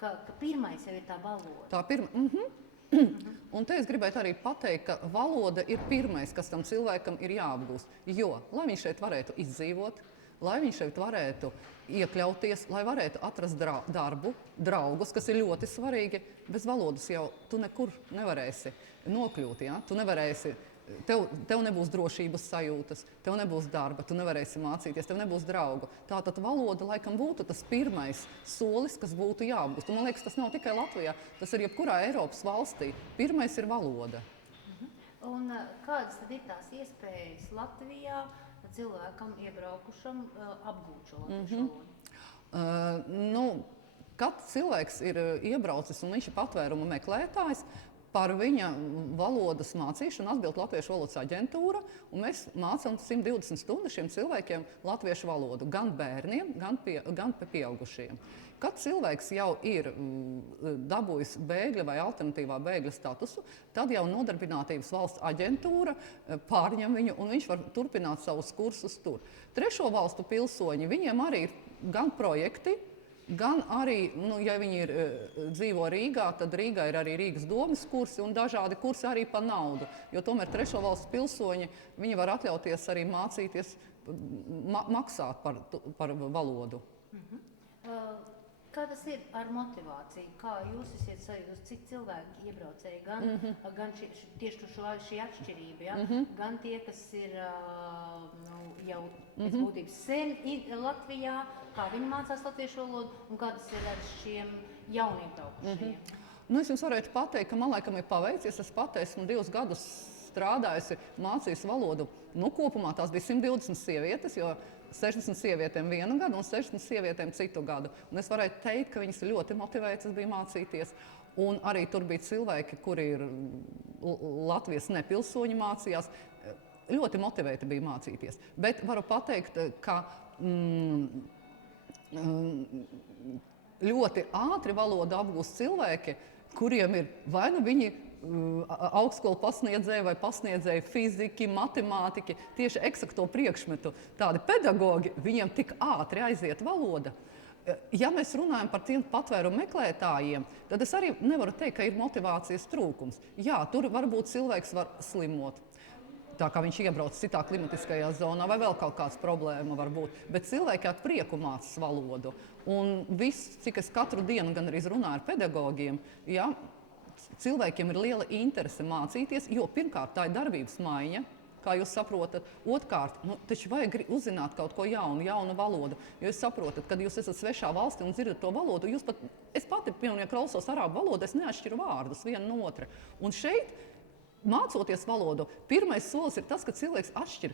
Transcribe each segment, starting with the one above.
ka pirmais jau ir tā valoda. Tā Un te es gribētu arī pateikt, ka valoda ir pirmais, kas tam cilvēkam ir jāapgūst. Jo, lai viņš šeit varētu izdzīvot, lai viņš šeit varētu iekļauties, lai varētu atrast darbu, draugus, kas ir ļoti svarīgi, bez valodas jau tu nekur nevarēsi nokļūt. Ja? Tu nevarēsi, tev nebūs drošības sajūtas, tev nebūs darba, tu nevarēsi mācīties, tev nebūs draugu. Tātad valoda laikam būtu tas pirmais solis, kas būtu jāapgūst. Un man liekas, tas nav tikai Latvijā, tas ir jebkurā Eiropas valstī. Pirmais ir valoda. Un kādas tad ir tās iespējas Latvijā cilvēkam iebraukušam apgūt šo latviešu valodu? Kad cilvēks ir iebraucis un viņš ir patvērumu meklētājs, par viņa valodas mācīšanu atbild Latviešu valodas aģentūra, un mēs mācām 120 stundas šiem cilvēkiem latviešu valodu, gan bērniem, gan pieaugušiem. Kad cilvēks jau ir dabūjis bēgļa vai alternatīvā bēgļa statusu, tad jau Nodarbinātības valsts aģentūra pārņem viņu, un viņš var turpināt savus kursus tur. Trešo valstu pilsoņi, viņiem arī ir gan projekti, gan arī, ja viņi dzīvo Rīgā, tad Rīgā ir arī Rīgas domes kursi un dažādi kursi arī par naudu. Jo tomēr trešo valstu pilsoņi, viņi var atļauties arī mācīties, maksāt par valodu. Kā tas ir ar motivāciju? Kā jūs esat sajūtas, cik cilvēki iebraucēji, gan tieši šī atšķirība, ja? Gan tie, kas ir jau pēc būtības sen Latvijā, kā viņi mācās latviešu valodu, un kā tas ir ar šiem jauniebraukušajiem? Es jums varētu pateikt, ka man laikam ir paveicies. Es pat esmu 2 gadus strādājusi, mācījusi valodu. Kopumā tās bija 120 sievietes, jo 60 sievietēm 1 gadu un 60 sievietēm citu gadu. Un es varētu teikt, ka viņas ļoti motivētas bija mācīties. Un arī tur bija cilvēki, kuri ir Latvijas nepilsoņi mācījās. Ļoti motivēti bija mācīties. Bet varu pateikt, ka ļoti ātri valodu apgūst cilvēki, kuriem ir vai nu viņi augstskolu pasniedzēji vai pasniedzēji fiziki, matemātiķi, tieši eksakto priekšmetu, tādi pedagogi, viņiem tik ātri aiziet valoda. Ja mēs runājam par tiem patvērumu meklētājiem, tad es arī nevaru teikt, ka ir motivācijas trūkums. Jā, tur varbūt cilvēks var slimot, tā kā viņš iebrauc citā klimatiskajā zonā, vai vēl kaut kāds problēma var būt. Bet cilvēki ar prieku mācās valodu. Un viss, cik es katru dienu gan arī runāju ar pedagogiem, ja, cilvēkiem ir liela interese mācīties, jo pirmkārt tā ir darbības maiņa, kā jūs saprotat. Otrkārt, taču vajag uzzināt kaut ko jaunu valodu. Jo jūs saprotat, kad jūs esat svešā valstī un dzirdat to valodu, es pati, ja klausos arābu valodu, es neatšķiru vārdus vienu no otra. Un šeit, mācoties valodu, pirmais solis ir tas, ka cilvēks atšķir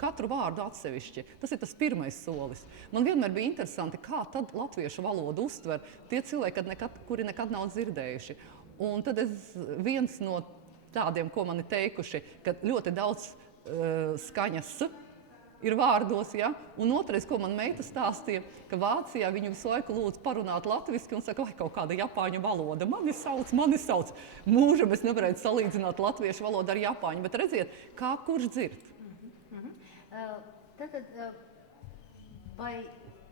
katru vārdu atsevišķi. Tas ir tas pirmais solis. Man vienmēr bija interesanti, kā tad latviešu valodu uztver tie cilvēki, kuri nekad nav dzirdējuši. Un tad viens no tādiem, ko man ir teikuši, ka ļoti daudz skaņas ir vārdos, ja? Un otrais, ko man meita stāstīja, ka Vācijā viņu visu laiku lūdz parunāt latviski un saka, vai kaut kāda japāņu valoda. Mani sauc. Mūžam es nevarētu salīdzināt latviešu valodu ar japāņu, bet redziet, kā kurš dzird. Tātad, vai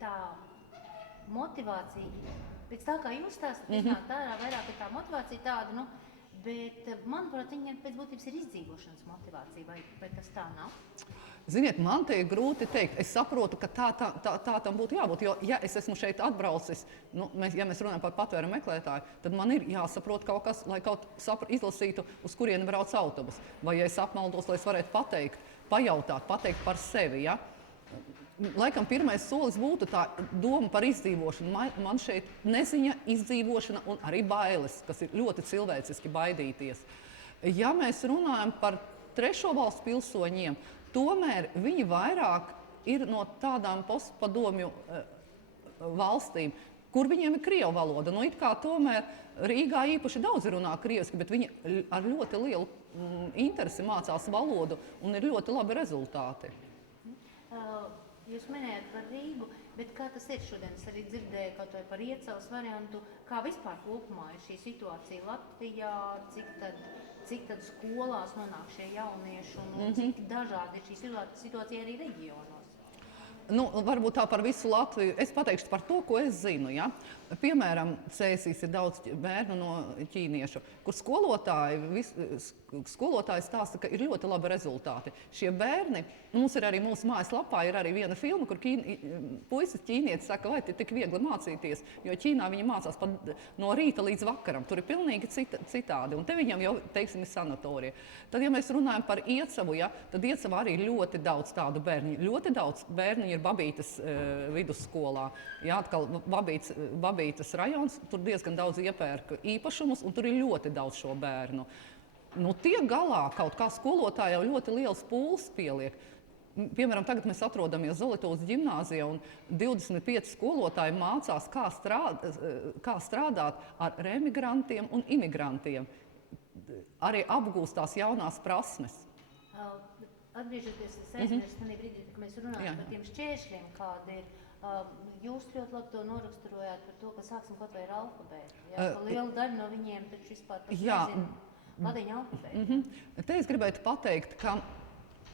tā motivācija, pēc tā kā jūs stāstat, iznāk tādā vairāk, ka tā motivācija tāda, bet, manuprāt, viņa pēc būtības ir izdzīvošanas motivācija, vai tas tā nav? Ziniet, man te ir grūti teikt. Es saprotu, ka tā tam būtu jābūt, jo, ja es esmu šeit atbraucis, ja mēs runājam par patvērumu meklētāju, tad man ir jāsaprot kaut kas, lai kaut izlasītu, uz kurieni brauc autobus. Vai, ja es apmaldos, lai es varētu pateikt par sevi, ja? Laikam pirmais solis būtu tā doma par izdzīvošanu. Man šeit neziņa, izdzīvošana un arī bailes, kas ir ļoti cilvēciski baidīties. Ja mēs runājam par trešo valstu pilsoņiem, tomēr viņi vairāk ir no tādām postpadomju valstīm, kur viņiem ir krievu valoda. It kā tomēr Rīgā īpaši daudz runā krieviski, bet viņi ar ļoti lielu interesi mācās valodu un ir ļoti labi rezultāti. Jūs minējat par Rīgu, bet kā tas ir šodien? Es arī dzirdēju kaut vai par Iecavas variantu. Kā vispār kopumā ir šī situācija Latvijā, cik tad skolās nonāk šie jaunieši un cik dažādi ir šī situācija arī reģionos? Varbūt tā par visu Latviju. Es pateikšu par to, ko es zinu. Ja? Piemēram, Cēsīs ir daudz bērnu no ķīniešu, kur skolotāji stāsta, ka ir ļoti labi rezultāti. Šie bērni, mums ir arī mūsu mājaslapā, ir arī viena filma, kur puisis ķīnietis saka, vai te tik viegli mācīties, jo Ķīnā viņi mācās pat no rīta līdz vakaram. Tur ir pilnīgi citādi, un te viņam jau, teiksim, ir sanatorija. Tad, ja mēs runājam par Iecevu, ja, tad Iecevā arī ļoti daudz tādu bērnu. Ļoti daudz bērnu ir Babītes vidusskolā. Jā, atkal Babītes rajons, tur diezgan daudz iepērk īpašumus, un tur ir ļoti daudz šo bērnu. Tiek galā kaut kā skolotāji jau ļoti liels pūles pieliek. Piemēram, tagad mēs atrodamies Zolitūras ģimnāzijā, un 25 skolotāji mācās, kā strādāt ar remigrantiem un imigrantiem. Arī apgūst tās jaunās prasmes. Atgriežoties, es aizmirstu manī brīdī, kad mēs runājam par tiem šķēršļiem, kādi ir. Jūs ļoti labi to noraksturojāt par to, ka sāksim kaut vai ar alfabētu. Ja? Liela daļa no viņiem taču vispār nezina latiņu alfabētu. Te es gribētu pateikt, ka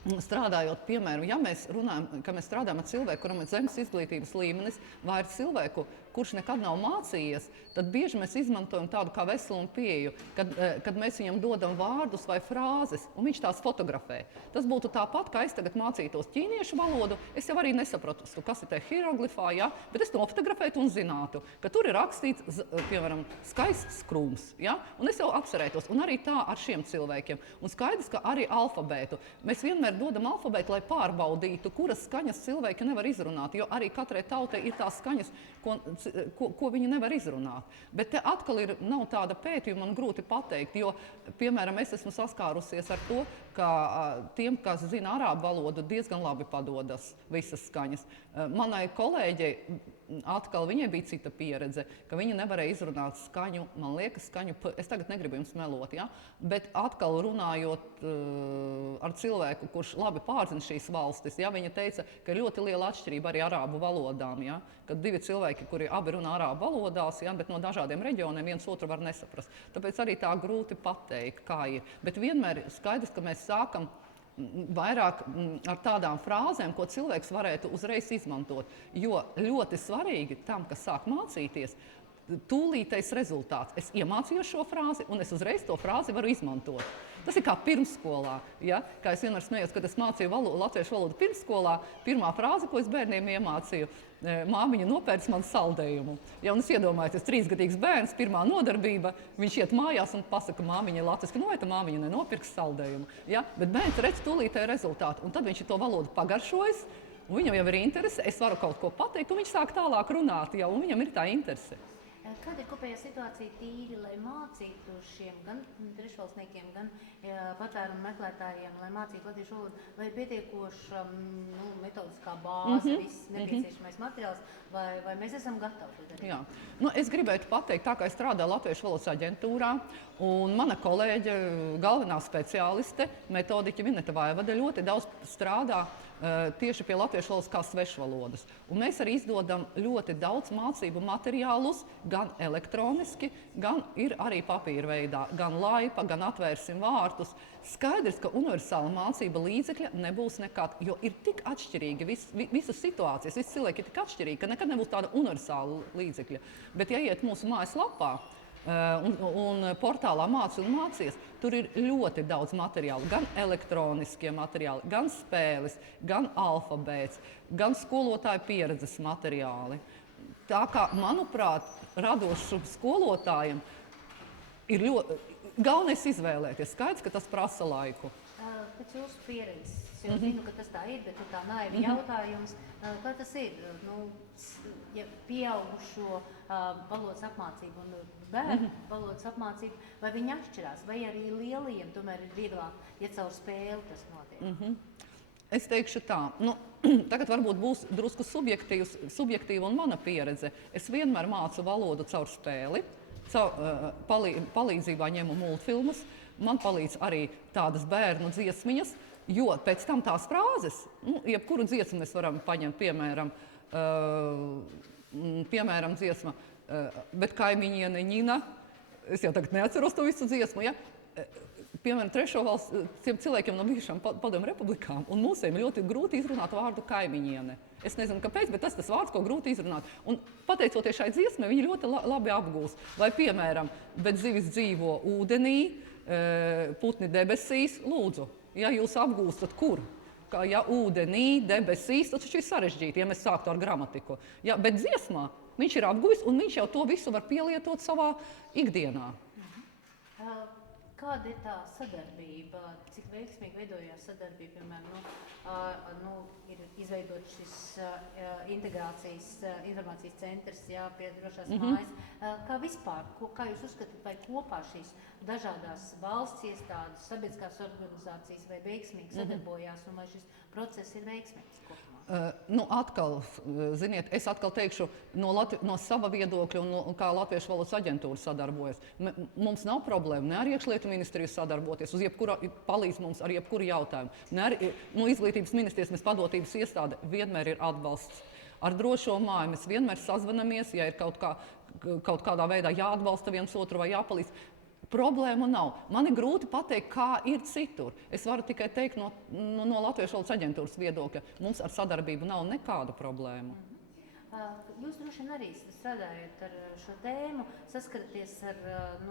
strādājot, piemēram, ja mēs runājam, ka mēs strādājam ar cilvēku, kuram ir zemes izglītības līmenis, vai ar cilvēku, kurš nekad nav mācījies, tad bieži mēs izmantojam tādu kā veselumu pieeju, kad mēs viņam dodam vārdus vai frāzes, un viņš tās fotografē. Tas būtu tāpat, kā es tagad mācītos ķīniešu valodu, es jau arī nesapratu, kas ir te hieroglifā, ja? Bet es to fotografētu un zinātu, ka tur ir rakstīts, piemēram, skaists krūms, ja? Un es jau apcerētos, un arī tā ar šiem cilvēkiem. Un skaidrs, ka arī alfabētu. Mēs vienmēr dodam alfabētu, lai pārbaudītu, kuras skaņas cilvēki nevar izrunāt, jo arī katrai tautai ir tās skaņas, ko viņi nevar izrunāt. Bet te atkal nav tāda pētījuma, man grūti pateikt, jo, piemēram, es esmu saskārusies ar to, ka tiem, kas zina arābu valodu, diezgan labi padodas visas skaņas. Manai kolēģei atkal viņai bija cita pieredze, ka viņa nevarēja izrunāt skaņu, man liekas, skaņu, es tagad negribu jums melot, ja? Bet atkal runājot ar cilvēku, kurš labi pārzina šīs valstis, ja? Viņa teica, ka ir ļoti liela atšķirība arī arābu valodām, ja? Kad divi cilvēki, kuri abi runā arābu valodās, ja? Bet no dažādiem reģioniem viens otru var nesaprast. Tāpēc arī tā grūti pateikt, kā ir. Bet vienmēr skaidrs, ka mēs sākam vairāk ar tādām frāzēm, ko cilvēks varētu uzreiz izmantot. Jo ļoti svarīgi tam, kas sāk mācīties, tūlītais rezultāts. Es iemācījos šo frāzi, un es uzreiz to frāzi varu izmantot. Tas ir kā pirmsskolā. Ja? Kā es vienmēr smējos, kad es mācīju latviešu valodu pirmsskolā, pirmā frāze, ko es bērniem iemācīju, māmiņa nopērc man saldējumu. Ja, un es iedomājos, 3-gadīgs bērns, pirmā nodarbība, viņš iet mājās un pasaka māmiņai latviski, vai tā māmiņa nenopirks saldējumu. Ja? Bet bērns redz tūlītēju rezultātu, un tad viņš to valodu pagaršojas, un viņam jau ir interese, es varu kaut ko pateikt, un viņš sāk tālāk runāt, ja, un viņam ir tā interese. Kāda ir kopējā situācija tīri, lai mācītu šiem gan trešvalstniekiem, gan patvērumu meklētājiem, lai mācītu latviešu valodu, vai ir pietiekoša metodiskā bāze, viss nepieciešamais materiāls, vai mēs esam gatavi to darīt? Jā. Es gribētu pateikt, tā kā es strādāju Latviešu valodas aģentūrā, un mana kolēģe, galvenā speciāliste, metodiķe Vineta Vaivada, ļoti daudz strādā tieši pie latviešu valodas kā svešvalodas. Un mēs arī izdodam ļoti daudz mācību materiālus, gan elektroniski, gan ir arī papīra veidā, gan laipa, gan atvērsim vārtus. Skaidrs, ka universāla mācība līdzekļa nebūs nekad, jo ir tik atšķirīgi visas situācijas, visi cilvēki ir tik atšķirīgi, ka nekad nebūs tāda universāla līdzekļa. Bet ja iet mūsu mājaslapā, un portālā Māci un mācies, tur ir ļoti daudz materiālu, gan elektroniskie materiāli, gan spēles, gan alfabēts, gan skolotāju pieredzes materiāli. Tā kā, manuprāt, radošiem skolotājiem ir galvenais izvēlēties. Skaidrs, ka tas prasa laiku. Pēc jūsu pieredzes, jo zinu, ka tas tā ir, bet tā naivi jautājums, kā tas ir, ja pieaugušo valodas apmācību un bērnu valodas apmācību, vai viņi atšķirās, vai arī lielajiem tomēr ir vieglāk, ja caur spēli tas notiek? Es teikšu tā, tagad varbūt būs drusku subjektīva un mana pieredze. Es vienmēr mācu valodu caur spēli, palīdzībā ņemu multfilmus, man palīdz arī tādas bērnu dziesmiņas, jo pēc tam tās frāzes, jebkuru dziesmu mēs varam paņemt, piemēram dziesma, bet kaimiņiene Ņina, es jau tagad neatceros to visu dziesmu, ja? piemēram, trešo valstu tiem cilvēkiem no bijušām padomju republikām, un mūsiem ir ļoti grūti izrunāt vārdu kaimiņiene. Es nezinu, kāpēc, bet tas vārds, ko grūti izrunāt. Un pateicoties šai dziesmai, viņi ļoti labi apgūst. Vai, piemēram, bet zivis dzīvo ūdenī, putni debesīs, lūdzu, ja jūs apgūstat, kur? Ja ūdenī, debesīs, tad šis ir sarežģīti, ja mēs sāktu ar gramatiku. Ja, bet dziesmā viņš ir apgūst, un viņš jau to visu var pielietot savā ikdienā. Kāda ir tā sadarbība? Cik veiksmīgi veidojās sadarbība? Piemēram, ir izveidots šis integrācijas informācijas centrs, pie drošās mājas. Kā vispār, kā jūs uzskatāt, vai kopā šīs dažādās valsts iestādes, sabiedriskās organizācijas vai veiksmīgi sadarbojās, un vai šis process ir veiksmīgs kopumā? Atkal, ziniet, es atkal teikšu no sava viedokļa un kā Latviešu valodas aģentūra sadarbojas. Mums nav problēma ne ar iekšlietu ministriju sadarboties, palīdz mums ar jebkuru jautājumu. Ne ar izglītības ministrijas, mēs padotības iestāde vienmēr ir atbalsts. Ar drošo māju mēs vienmēr sazvanamies, ja ir kaut kādā veidā jāatbalsta viens otru vai jāpalīdz. Problēmu nav. Man ir grūti pateikt, kā ir citur. Es varu tikai teikt no Latviešu valodas aģentūras viedokļa. Mums ar sadarbību nav nekādu problēmu. Jūs droši vien arī strādājat ar šo tēmu, saskaraties ar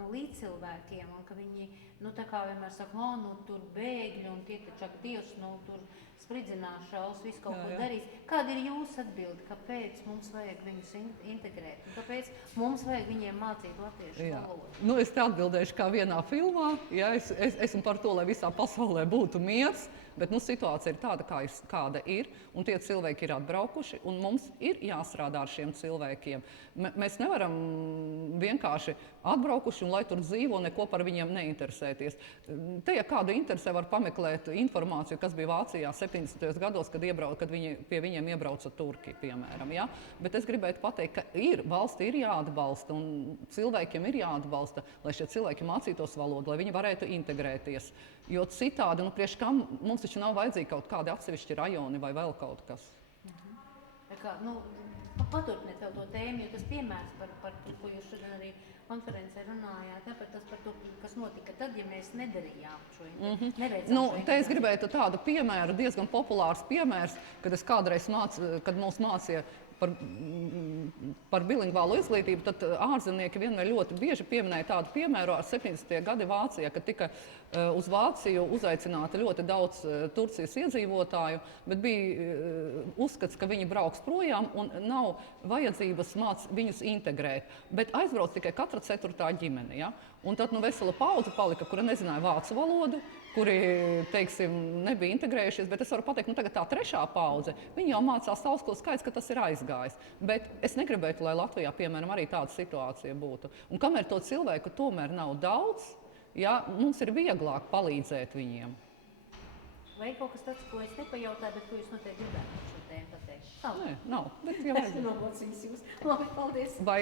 līdzcilvēkiem, un ka viņi, tā kā vienmēr saka, tur bēgļi, un tie taču Dievs, tur spridzinās šaus, visu kaut ko darīs. Kāda ir jūsu atbilde, kāpēc mums vajag viņus integrēt? Kāpēc mums vajag viņiem mācīt latviešu valodu? Es te atbildēšu kā vienā filmā. Es esmu par to, lai visā pasaulē būtu miers. Bet situācija ir tāda, kāda ir, un tie cilvēki ir atbraukuši, un mums ir jāstrādā ar šiem cilvēkiem. Mēs nevaram vienkārši atbraukuši un lai tur dzīvo, neko par viņiem neinteresēties. Te, ja kādu interesē, var pameklēt informāciju, kas bija Vācijā 70. gados, kad pie viņiem iebrauca turki, piemēram. Ja? Bet es gribētu pateikt, ka valsti ir jāatbalsta, un cilvēkiem ir jāatbalsta, lai šie cilvēki mācītos valodu, lai viņi varētu integrēties. Jo citādi, priekš kam mums taču nav vajadzīgi kaut kādi atsevišķi rajoni vai vēl kaut kas. Paturpiniet vēl to tēmu, jo tas piemērs, par ko jūs šodien arī konferencē runājāt, par to, kas notika tad, ja mēs nedarījām šo neveicām. Te es gribētu tādu piemēru, diezgan populārs piemērs, kad es kādreiz kad mūs mācīja par bilingvālu izglītību, tad ārzemnieki vienmēr ļoti bieži pieminēja tādu piemēru ar 70. gadi Vācijā, kad tika uz Vāciju uzaicināti ļoti daudz Turcijas iedzīvotāju, bet bija uzskats, ka viņi brauks projām un nav vajadzības viņus integrēt. Bet aizbrauc tikai katra 4. ģimene. Ja? Un tad vesela paudze palika, kura nezināja vācu valodu, kuri, teiksim, nebija integrējušies, bet es varu pateikt, tagad tā 3. paudze, viņi jau mācās augstskolas, skaidrs, ka tas ir aizgājis. Bet es negribētu, lai Latvijā, piemēram, arī tāda situācija būtu. Un kamēr to cilvēku tomēr nav daudz, mums ir vieglāk palīdzēt viņiem. Vai kaut kas tāds, ko es nepajautāju, bet ko jūs noteikti gribētu par šo tēmu pateikt? Nē, nav. Bet, es nomocīšu jūs. Labi, paldies. Vai